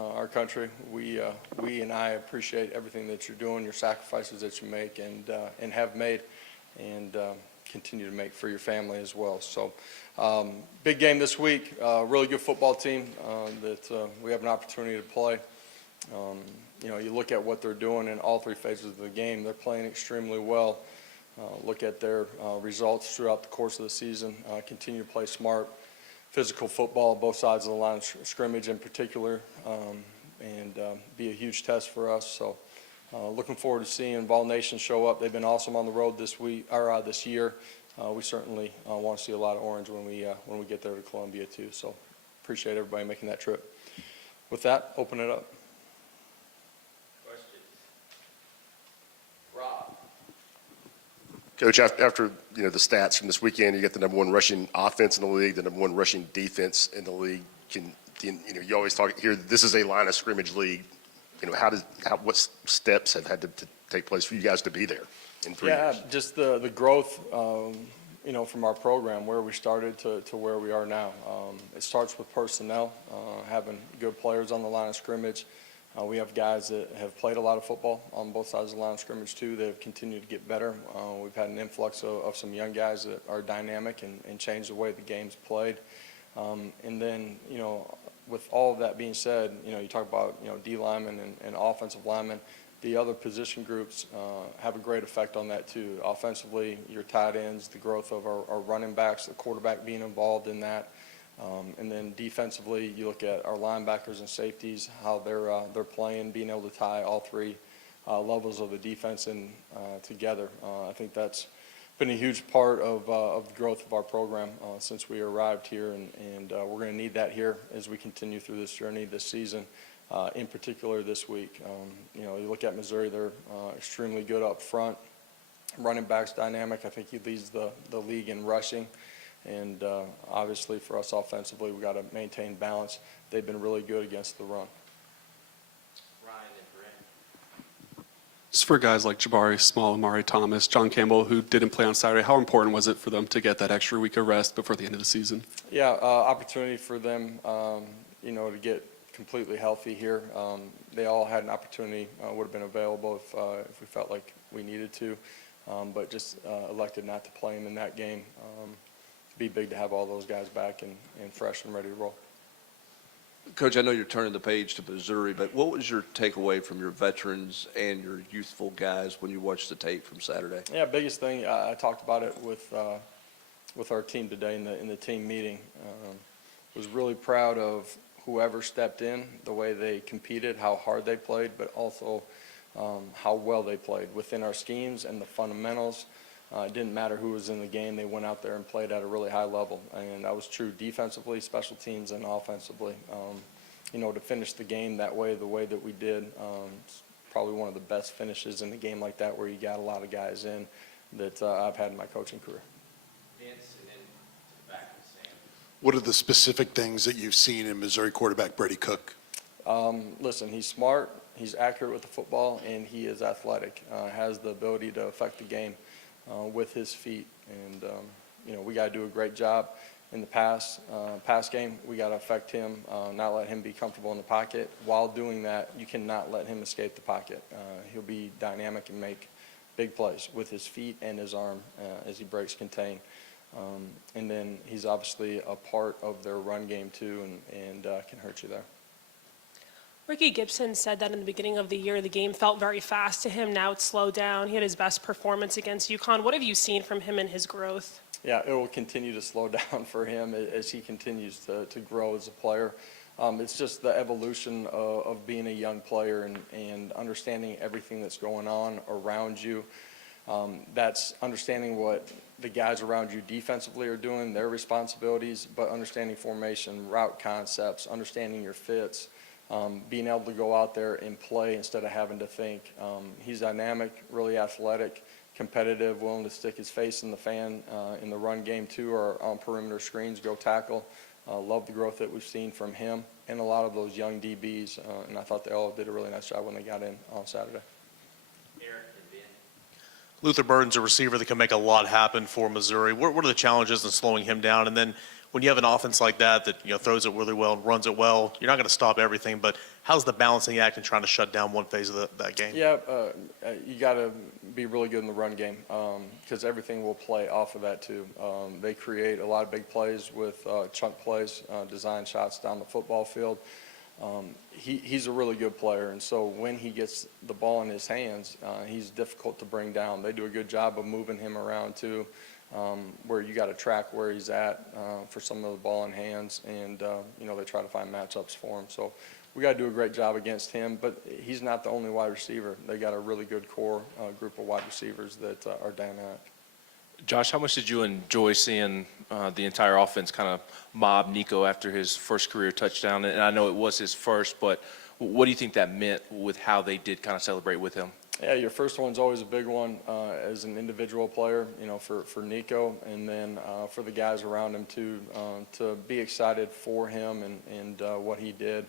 our country. We and I appreciate everything that you're doing, your sacrifices that you make and have made, and continue to make for your family as well. So, big game this week. Really good football team that we have an opportunity to play. You look at what they're doing in all three phases of the game. They're playing extremely well. Look at their results throughout the course of the season. Continue to play smart, physical football, both sides of the line of scrimmage in particular, and be a huge test for us. So, looking forward to seeing Vol Nation show up. They've been awesome on the road this year. We certainly want to see a lot of orange when we get there to Columbia too. So, appreciate everybody making that trip. With that, open it up. Coach, after the stats from this weekend, you get the #1 rushing offense in the league, the #1 rushing defense in the league. You always talk here. This is a line of scrimmage league. What steps have had to take place for you guys to be there in 3 years? Yeah, just the growth. From our program, where we started to where we are now. It starts with personnel, having good players on the line of scrimmage. We have guys that have played a lot of football on both sides of the line of scrimmage too. They've continued to get better. We've had an influx of some young guys that are dynamic and change the way the game's played. And then, with all of that being said, you talk about, D linemen and offensive linemen. The other position groups have a great effect on that too. Offensively, your tight ends, the growth of our running backs, the quarterback being involved in that. And then defensively, you look at our linebackers and safeties, how they're playing, being able to tie all three levels of the defense in together. I think that's been a huge part of the growth of our program since we arrived here, and we're going to need that here as we continue through this journey this season, in particular this week. You look at Missouri, they're extremely good up front. Running backs dynamic. I think he leads the league in rushing. And obviously for us offensively, we've got to maintain balance. They've been really good against the run. Ryan and Brent. Just for guys like Jabari Small, Amari Thomas, John Campbell, who didn't play on Saturday, how important was it for them to get that extra week of rest before the end of the season? Yeah, opportunity for them, to get completely healthy here. They all had an opportunity, would have been available if we felt like we needed to, but just elected not to play them in that game. Be big to have all those guys back and fresh and ready to roll. Coach, I know you're turning the page to Missouri, but what was your takeaway from your veterans and your youthful guys when you watched the tape from Saturday? Yeah, biggest thing, I talked about it with our team today in the team meeting. Was really proud of whoever stepped in, the way they competed, how hard they played, but also how well they played within our schemes and the fundamentals. It didn't matter who was in the game. They went out there and played at a really high level, and that was true defensively, special teams, and offensively. To finish the game that way, the way that we did, it's probably one of the best finishes in a game like that, where you got a lot of guys in that I've had in my coaching career. Vince, and then to the back of Sam. What are the specific things that you've seen in Missouri quarterback Brady Cook? Listen, he's smart, he's accurate with the football, and he is athletic. Has the ability to affect the game with his feet, and we got to do a great job in the pass game. We got to affect him, not let him be comfortable in the pocket. While doing that, you cannot let him escape the pocket. He'll be dynamic and make big plays with his feet and his arm as he breaks contain. And then he's obviously a part of their run game too, and can hurt you there. Ricky Gibson said that in the beginning of the year, the game felt very fast to him. Now it's slowed down. He had his best performance against UConn. What have you seen from him and his growth? Yeah, it will continue to slow down for him as he continues to grow as a player. It's just the evolution of being a young player and understanding everything that's going on around you. That's understanding what the guys around you defensively are doing, their responsibilities, but understanding formation, route concepts, understanding your fits. Being able to go out there and play instead of having to think. He's dynamic, really athletic, competitive, willing to stick his face in the fan in the run game too, or on perimeter screens, go tackle. Love the growth that we've seen from him and a lot of those young DBs, and I thought they all did a really nice job when they got in on Saturday. Eric and Ben. Luther Burton's a receiver that can make a lot happen for Missouri. What are the challenges in slowing him down? And then when you have an offense like that throws it really well and runs it well, you're not going to stop everything. But how's the balancing act in trying to shut down one phase of that game? Yeah, you got to be really good in the run game because everything will play off of that too. They create a lot of big plays with chunk plays, design shots down the football field. He's a really good player, and so when he gets the ball in his hands, he's difficult to bring down. They do a good job of moving him around too, where you got to track where he's at for some of the ball in hands, and they try to find matchups for him. So we got to do a great job against him, but he's not the only wide receiver. They got a really good core group of wide receivers that are dynamic. Josh, how much did you enjoy seeing the entire offense kind of mob Nico after his first career touchdown? And I know it was his first, but what do you think that meant with how they did kind of celebrate with him? Yeah, your first one's always a big one as an individual player, for Nico, and then for the guys around him too, to be excited for him and what he did.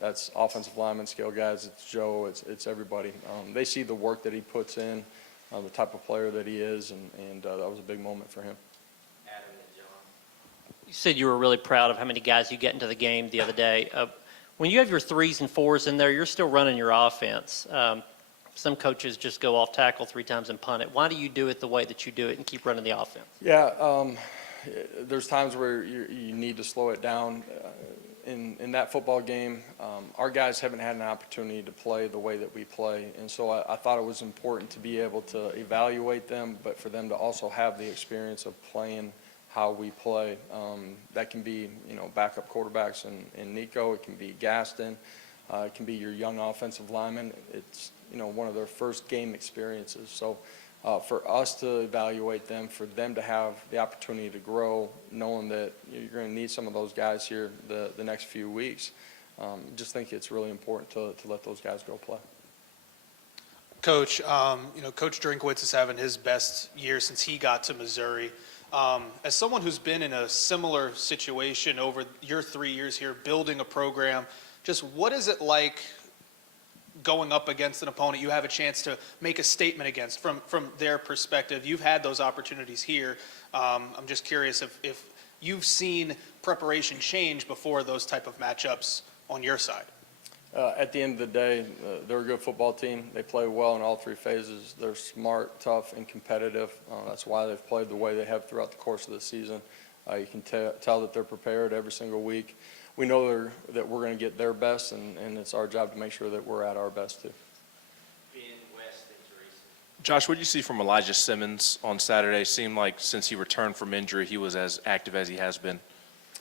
That's offensive lineman, skill guys, it's Joe, it's everybody. They see the work that he puts in, the type of player that he is, and that was a big moment for him. Adam and John. You said you were really proud of how many guys you get into the game the other day. When you have your 3s and 4s in there, you're still running your offense. Some coaches just go off tackle 3 times and punt it. Why do you do it the way that you do it and keep running the offense? Yeah, there's times where you need to slow it down. In that football game, our guys haven't had an opportunity to play the way that we play, and so I thought it was important to be able to evaluate them, but for them to also have the experience of playing how we play. That can be, backup quarterbacks in Nico. It can be Gaston. It can be your young offensive lineman. It's, one of their first game experiences. So for us to evaluate them, for them to have the opportunity to grow, knowing that you're going to need some of those guys here the next few weeks, just think it's really important to let those guys go play. Coach, Coach Drinkwitz is having his best year since he got to Missouri. As someone who's been in a similar situation over your 3 years here, building a program, just what is it like going up against an opponent you have a chance to make a statement against from their perspective? You've had those opportunities here. I'm just curious if you've seen preparation change before those type of matchups on your side. At the end of the day, they're a good football team. They play well in all 3 phases. They're smart, tough, and competitive. That's why they've played the way they have throughout the course of the season. You can tell that they're prepared every single week. We know that we're going to get their best, and it's our job to make sure that we're at our best too. Ben, West, and Teresa. Josh, what did you see from Elijah Simmons on Saturday? Seemed like since he returned from injury, he was as active as he has been.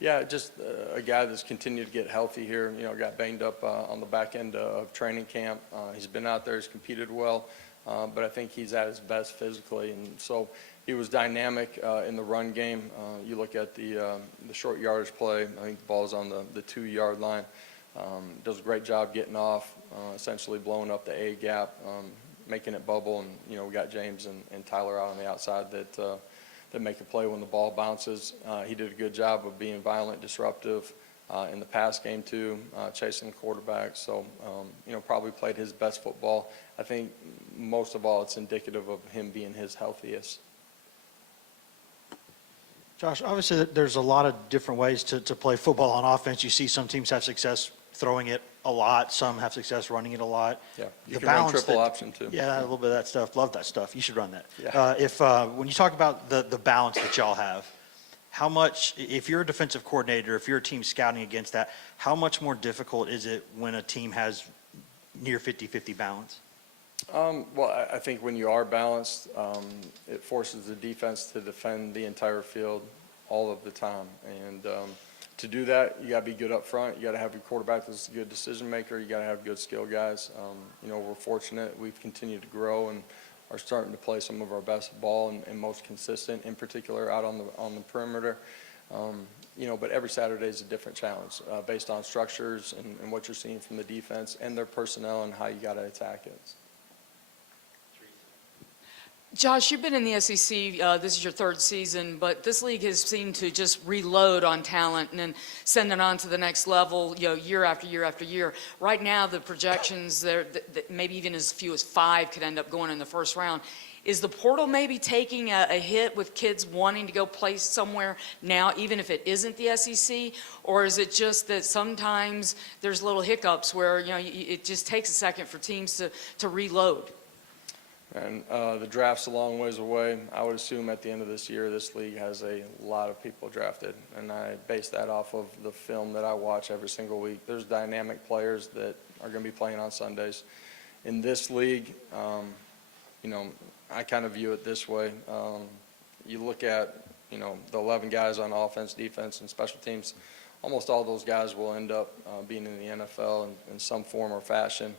Yeah, just a guy that's continued to get healthy here. Got banged up on the back end of training camp. He's been out there, he's competed well, but I think he's at his best physically, and so he was dynamic in the run game. You look at the short yardage play. I think the ball's on the 2-yard line. Does a great job getting off, essentially blowing up the A gap, making it bubble, and we got James and Tyler out on the outside that make a play when the ball bounces. He did a good job of being violent, disruptive in the pass game too, chasing the quarterback. So, probably played his best football. I think most of all, it's indicative of him being his healthiest. Josh, obviously there's a lot of different ways to play football on offense. You see some teams have success throwing it a lot, some have success running it a lot. Yeah, you The can run balance triple that- option too. Yeah, a little bit of that stuff. Love that stuff. You should run that. Yeah. When you talk about the balance that y'all have, how much, if you're a defensive coordinator, if you're a team scouting against that, how much more difficult is it when a team has near 50-50 balance? Well, I think when you are balanced, it forces the defense to defend the entire field all of the time. And to do that, you got to be good up front. You got to have your quarterback that's a good decision maker. You got to have good skill guys. We're fortunate. We've continued to grow and are starting to play some of our best ball and most consistent, in particular out on the perimeter. But every Saturday is a different challenge based on structures and what you're seeing from the defense and their personnel and how you got to attack it. Josh, you've been in the SEC, this is your 3rd season, but this league has seemed to just reload on talent and then send it on to the next level, year after year after year. Right now, the projections, that maybe even as few as 5 could end up going in the first round. Is the portal maybe taking a hit with kids wanting to go play somewhere now, even if it isn't the SEC? Or is it just that sometimes there's little hiccups where, it just takes a second for teams to reload? And the draft's a long ways away. I would assume at the end of this year, this league has a lot of people drafted, and I base that off of the film that I watch every single week. There's dynamic players that are going to be playing on Sundays. In this league, I kind of view it this way. You look at, the 11 guys on offense, defense, and special teams, almost all those guys will end up being in the NFL in some form or fashion.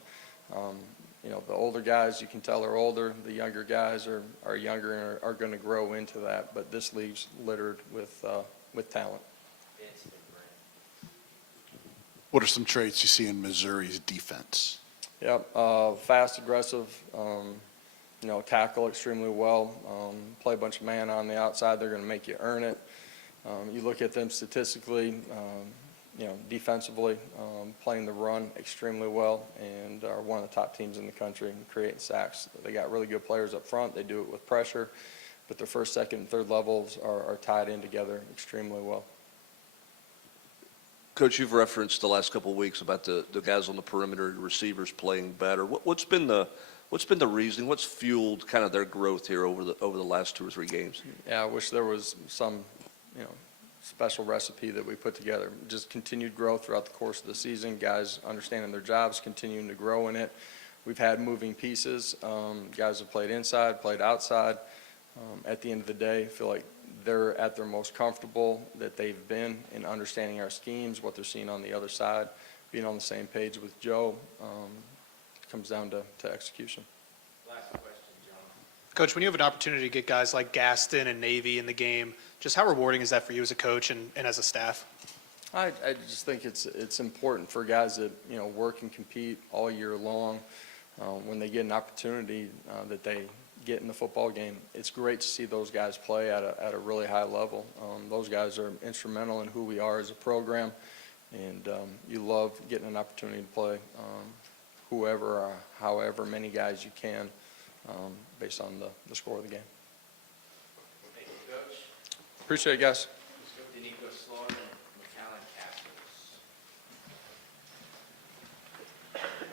The older guys, you can tell are older. The younger guys are younger and are going to grow into that. But this league's littered with talent. What are some traits you see in Missouri's defense? Yep, fast, aggressive, tackle extremely well, play a bunch of man on the outside. They're going to make you earn it. You look at them statistically, defensively, playing the run extremely well and are one of the top teams in the country in creating sacks. They got really good players up front. They do it with pressure, but their first, second, and third levels are tied in together extremely well. Coach, you've referenced the last couple of weeks about the guys on the perimeter, the receivers playing better. What's been the reasoning? What's fueled kind of their growth here over the last 2 or 3 games? Yeah, I wish there was some, special recipe that we put together. Just continued growth throughout the course of the season. Guys understanding their jobs, continuing to grow in it. We've had moving pieces. Guys have played inside, played outside. At the end of the day, I feel like they're at their most comfortable that they've been in understanding our schemes, what they're seeing on the other side, being on the same page with Joe. Comes down to execution. Last question, John. Coach, when you have an opportunity to get guys like Gaston and Navy in the game, just how rewarding is that for you as a coach and as a staff? I just think it's important for guys that work and compete all year long. When they get an opportunity that they get in the football game, it's great to see those guys play at a really high level. Those guys are instrumental in who we are as a program, and you love getting an opportunity to play whoever or however many guys you can based on the score of the game. Thank you, Coach. Appreciate it, guys.